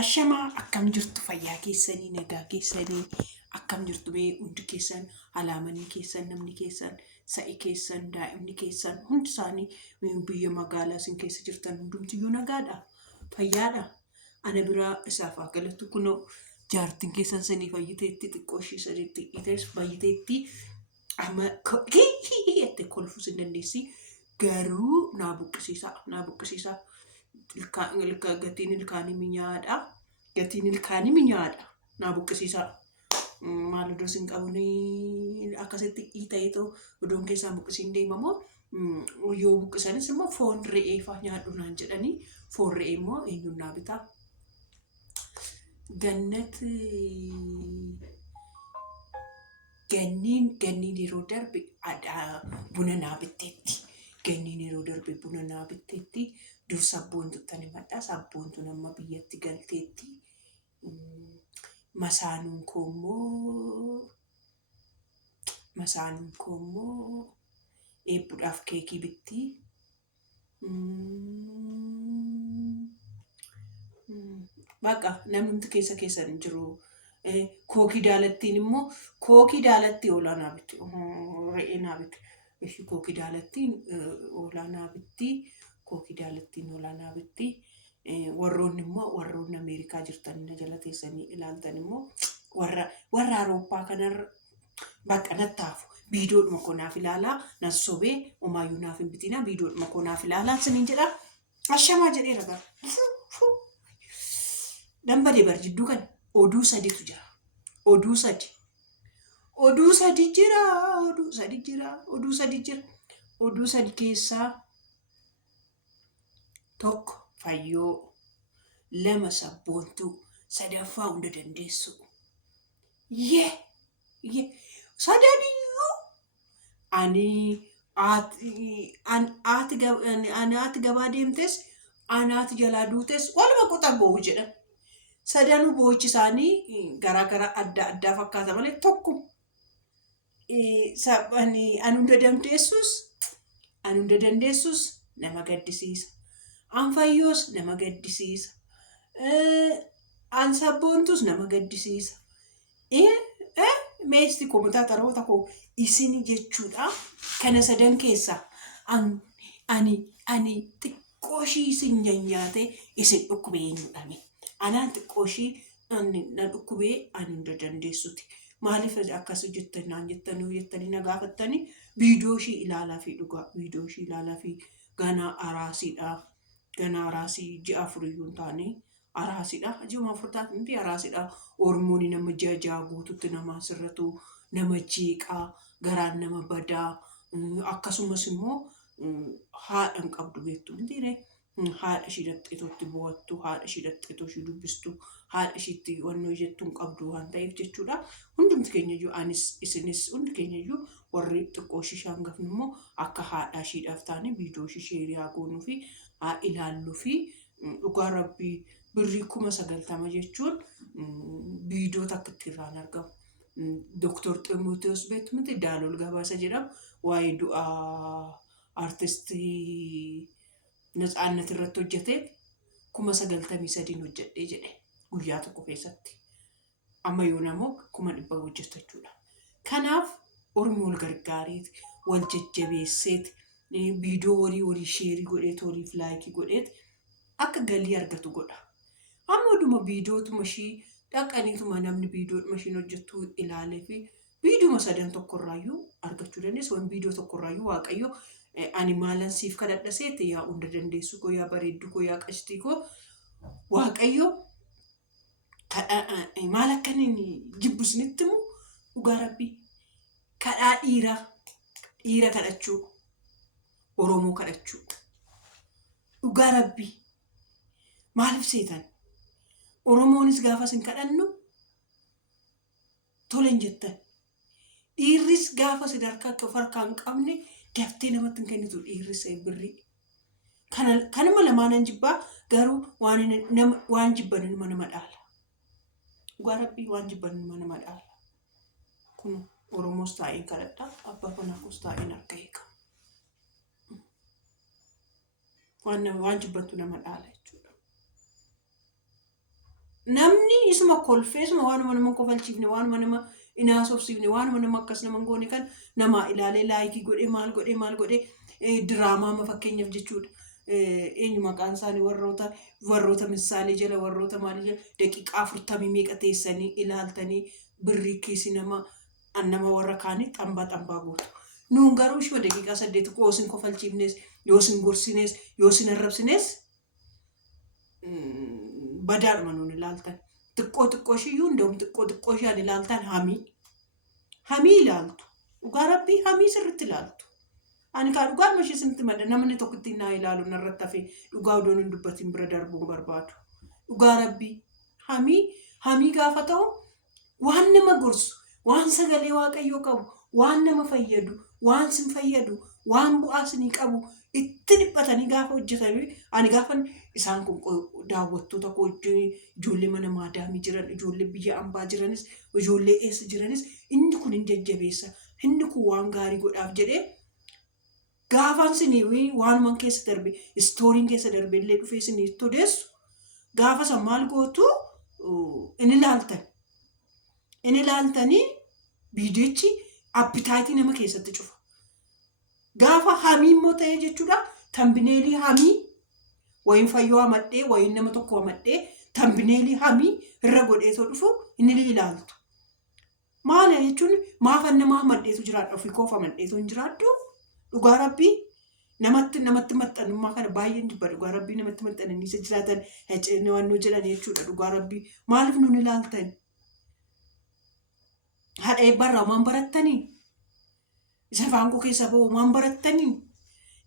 Ashamaa akkam jirtu fayyaa keessanii nagaa keessanii akkam jirtu mee hundi keessan alaamanii keessan namni keessan sa'i keessan daa'imni keessan hundi isaanii biyya magaalaa isin keessa jirtan hundumtiyyuu nagaadha fayyaadha. Ana biraa isaaf haa galatu kunoo jaartiin keessan sanii fayyiteetti xiqqoo ishii sadiitti itees fayyiteetti amma itti kolfuu sin dandeessi garuu naa buqqisiisaa. Gatiin ilkaanii minyaadha. Gatiin ilkaanii minyaadha. Naa buqqisiisaa. Maal iddoo isin qabne akkasitti ta'ee odoon keessaa buqqisiin deemamoo yoo buqqisanis immoo foon re'ee fa'aa nyaadhu naan jedhanii foon re'ee immoo eenyuun naa bitaa. Ganniin yeroo darbe buna naa bitteetti. Ganniin yeroo darbe buna naa bitteetti. Dur sabboontu tani madhaa sabboontu nama biyyatti galteetti. Masaanuun koo immoo eebbuudhaaf keekii bitti. Baqa namni keessan jiru. Kookii daalattiin immoo kookii daalatti olaanaa bitti. Re'ee naa bitti. Kookii daalattiin olaanaa bitti. Kookii daalattiin olaanaa bitti. Warroonni Ameerikaa jirtan jala teessanii ilaaltan immoo warra Awurooppaa kanarra bakka nattaafu viidiyoodhuma konaaf ilaalaa nan sobee homaayyuu naaf hin bitinaa viidiyoodhuma konaaf ilaalaa siniin jedha. Ashamaa jedheera bara. Dambadee bar jidduu kana oduu sadiitu jira. Oduu sadi keessaa tokko fayyoo, lama sabboontuu, sadaffaa hunda dandeessu. Sadaniyyuu ati gabaa deemtes anaati jalaa duutes waluma quxa boo'u jedhan. Sadanuu boo'ichi isaanii garaa adda fakkaata malee tokko. Ani hunda dandeessus nama gaddisiisa. An fayyoos nama gaddisiisa. An sabboontus nama gaddisiisa. Meesti komitaa taroota koo isin jechuudha. Kana sadan keessaa ani xiqqooshii isin nyaate isin dhukkubee eenyudhame. Anaan xiqqooshii na dhukkubee ani hunda dandeessuti. Maaliif akkas jettanii na gaafattanii viidiyooshii ilaalaa fi dhugaa viidiyooshii ilaalaa fi ganaa araasiidha. Ganaa araasii ji'a afuriyyuu hin taane araasiidha. Ji'uma afur taate miti araasiidha. Hormoonii nama ji'a guututti nama sirratu nama jeeqaa garaan nama badaa akkasumas immoo haadha hin qabdu beektu mitiire. Haadha ishii dhaqxeetti bo'attu, haadha ishii dhaqxeetoo ishii dubbistu, haadha ishiitti wannoo jettu hin qabdu waan ta'eef jechuudha. Hundumti keenyayyuu anis isinis hundi keenyayyuu warri xiqqoo ishii hangafni immoo akka haadha ishiidhaaf taane viidiyoo ishii sheerii haa goonuu fi haa ilaalluu fi dhugaa rabbii birrii 90,000 jechuun viidiyoo takka itti irraan argamu. Dooktor Ximooteos beektu miti Daalool Gabaasa jedhamu waa'ee du'aa artistii Natsaannat irratti hojjetee 93,000 hojjedhee jedhe guyyaa tokko keessatti. Amma yoo namoo 100,000 hojjetu jechuudha. Kanaaf Oromoo wal gargaareeti, wal jajjabeesseeti, viidiyoo horii sheerii godheet, horiif laayikii godheet akka galii argatu godha. Amma oduma viidiyootuma ishii dhaqaniituma namni viidiyootuma ishiin hojjettu ilaalee fi viidiyooma sadan tokkorraayyuu argachuu dandeessu. Waan viidiyoo tokkorraayyuu Waaqayyo ani maalan siif kadhadha seete yaa hunda dandeessu koo yaa bareeddu koo yaa qashtii koo Waaqayyo maal akka inni jibbu isinitti himu dhugaa rabbii kadhaa dhiira kadhachuu Oromoo kadhachuu dhugaa rabbii maaliif seetan Oromoonis gaafa isin kadhannu tolen jettan dhiirris gaafa sadarkaa akka farkaa hin qabne daftee namatti hin kennitu dhiirris birrii. Kanuma lamaanan jibbaa garuu waan jibban nama dhaala. Dhugaa rabbii waan jibban nama dhaala. Kun Oromoos taa'een kadhadha abbaa kanaafus taa'een harka eega. Waan jibbantu nama dhaala jechuudha. namni isuma kolfee isuma waanuma nama kofalchiifne waanuma nama inaasofsiifne waanuma nama akkas nama goone kan nama ilaalee laayikii maal godhe diraamaa ma fakkeenyaaf jechuudha. Eenyu maqaan isaanii warroota misaalee jala warroota maalii jala daqiiqaa 40 meeqa teessanii ilaaltanii birrii kiisii nama warra kaanii xambaa gootu. Nuun garuu ishuma daqiiqaa 8 yoo isin kofalchiifnes yoo isin gorsines yoo isin arrabsines badaadhuma nuun ilaaltan. Xiqqoo ishiyyuu hunda'uun xiqqoo ishaan ilaaltan hamii ilaaltu. Dhugaa rabbii hamii sirriitti ilaaltu. Ani kaa dhugaan ishee isinitti madda namni tokko ittiin naa ilaalu narratti hafee dhugaa odoon hin dubbatiin bira darbuu barbaadu. Dhugaa rabbii hamii gaafa ta'u waan nama gorsu waan sagalee waaqayyoo qabu waan nama fayyadu waan sin fayyadu waan bu'aa sinii qabu itti dhiphatanii gaafa hojjetanii ani gaafa isaan kun daawwattoota koo ijoollee mana maadaamii jiran ijoollee biyya ambaa jiranis ijoollee eessa jiranis inni kun hin jajjabeessa inni kun waan gaarii godhaaf jedhee gaafaan sinii waanuman keessa darbe istooriin keessa darbe illee dhufee sinii todeessu gaafa san maal gootu inni ilaaltanii viidiyochi appitaayitii nama keessatti cufa. Gaafa hamii immoo ta'ee jechuudha tambineelii hamii wayin fayyoo hamadhee wayin nama tokko hamadhee tambineelii hamii irra godheetoo dhufu inni ilaaltu. Maali jechuun maafan nama hamadheetu jiraadha ofii koof hamadheetu hin jiraaddu. Dhugaa rabbii namatti maxxanummaa kana baay'een jibba dhugaa rabbii namatti maxxananii isa jiraatan haceenii waan nu jedhan jechuudha dhugaa rabbii maaliif nuun ilaaltan? Haadha eebbarraa waan barattanii? Isa afaan koo keessa ba'u waan barattanii?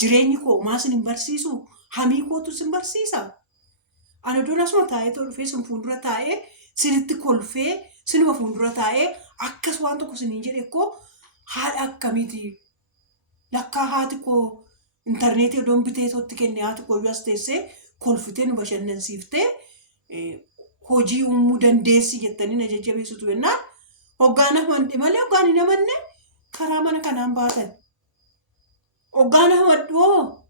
Jireenyi koo maa sin hin barsiisu? Hamii kootu sin barsiisa? Ana doon asuma taa'ee too dhufee sin fuuldura taa'ee sinitti kolfee sinuma fuuldura taa'ee akkas waan tokko siniin jedhe koo haadha akkamiiti? Lakkaa haati koo intarneetii odoon bitee tootti kenne haati koo as teessee kolfitee nu bashannansiiftee hojii uumuu dandeessi jettanii na jajjabeessitu jennaan hoggaan hamadhi malee hoggaan hin hamanne karaa mana kanaan baatan. Hoggaan hamadhoo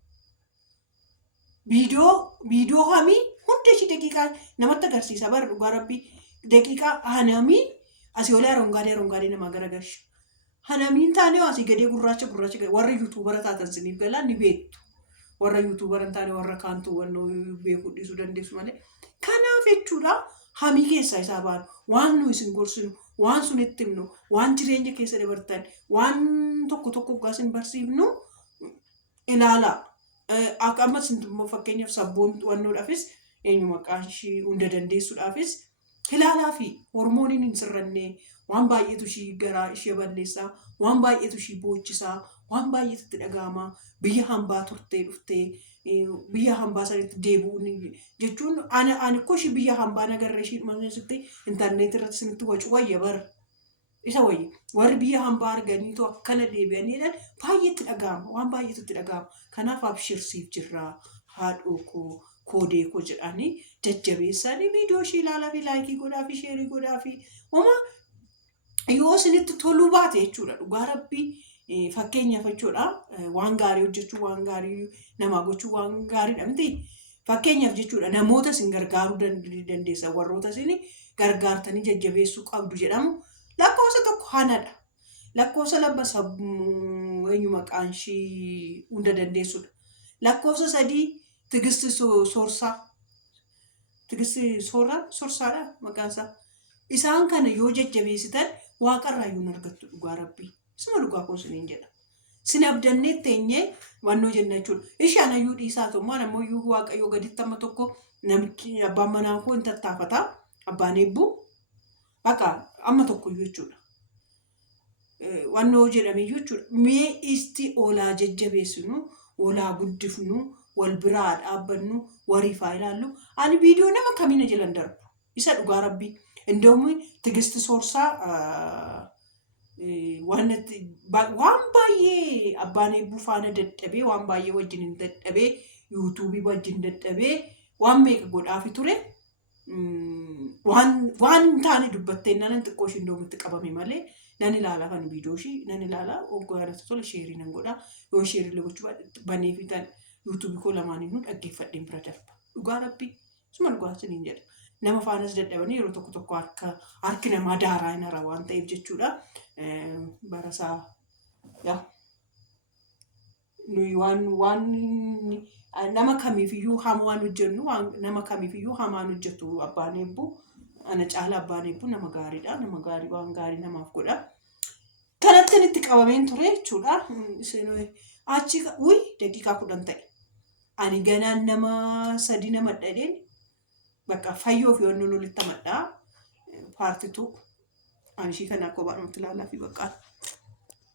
viidiyoo hamii hunda ishii daqiiqaa namatti agarsiisa bara dhugaa rabbii daqiiqaa hanamii asii olee arongaadee namaa garagalcha. Hanamiin taane asii gadee gurraacha warra yuutuubara taatan siniif galaa ni beektu. Warra yuutuubara taane warra kaantuu wannoo beekuu dhiisuu dandeessu malee. Kanaaf jechuudha hamii keessaa isaa baanu waan nu isin gorsinu waan sun itti himnu waan jireenya keessa dabartan waan tokko gaasin barsiifnu ilaalaa. Akkamas immoo fakkeenyaaf sabboon wannoodhaafis eenyu maqaan ishii hunda dandeessuudhaafis ilaalaa fi hormooniin hin sirranne waan baay'eetu ishii garaa ishee balleessaa waan baay'eetu ishii boochisaa waan baay'eetu itti dhaga'amaa biyya hambaa turtee dhuftee biyya hambaa sanitti deebi'uun jechuun ani koo ishii biyya hambaa nagarra ishii dhumansitti intarneetii irratti sinitti wacu wayya bara isa wayya warri biyya hambaa arganiitu akkana deebi'aniidhaan baay'eetti dhaga'ama waan baay'eetu itti dhaga'ama kanaaf abshirsiif jirraa haadhoo koodee koo jedhanii jajjabeessanii viidiyoo ishii ilaalaa fi laayikii godhaa fi sheerii godhaa fi yoo isinitti toluu baate jechuudha dhugaa rabbii fakkeenyaaf jechuudha waan gaarii hojjechuu waan gaarii namaa gochuu waan gaariidha miti fakkeenyaaf jechuudha namoota isin gargaaruu dandeessa warroota isin gargaartanii jajjabeessuu qabdu jedhamu lakkoofsa tokko hanadha lakkoofsa lama eenyu maqaan ishii hunda dandeessudha lakkoofsa 3 Tigisti Soorsaadha maqaan isaa isaan kana yoo jajjabeessitan waaqarraa yoo argattu dhugaa rabbii isuma dhugaa koo siniin jedha sin abdannee teenyee wannoo jenna jechuudha ishaan ayyuu dhiisaa ta'ummaan ammoo iyyuu waaqayyoo gaditti amma tokko namichi abbaan manaa koo hin tattaafataa abbaan eebbuu baqa amma tokko iyyuu jechuudha wannoo jedhameyyuu jechuudha mee isti oolaa jajjabeessinu oolaa guddifnu wal biraa dhaabbannu wariifaa ilaallu ani viidiyoo nama kamiina jiran darbu isa dhugaa rabbii እንደውም ትግስት ሶርሳ waan baay'ee abbaan buufaana dadhabee waan baay'ee wajjin hin dadhabee yuutuubii wajjin dadhabee waan meeqa godhaafi ture waan taane dubbattee nan xiqqoo ishii indoomitti qabame malee nan ilaalaa kan viidiyoo ishii nan ilaalaa oggaanatti tola sheerii nan godhaa yoo sheerii gochuu banee fitan yuutuubii koo lamaaniinuu dhaggeeffadheen bira darba dhugaa rabbii suma dhugaa siniin jedha nama faanas dadhabanii yeroo tokko harki namaa daaraa hin hara waan ta'eef jechuudha. Barasaa yaa nuyi waan nama kamiifiyyuu hamaa waan hojjennu nama kamiifiyyuu hamaan hojjetu abbaan eebbu ana caala abbaan eebbu nama gaariidha. Nama gaarii waan gaarii namaaf godha. Kanatti itti qabameen ture jechuudha. Achi daqiiqaa 10 ta'e. Ani ganaan nama 3 nama dhadheen bakka fayyoo fi wannoon walitti madhaa paartituu ani ishii kana kophaadhumatti ilaalaa fi bakka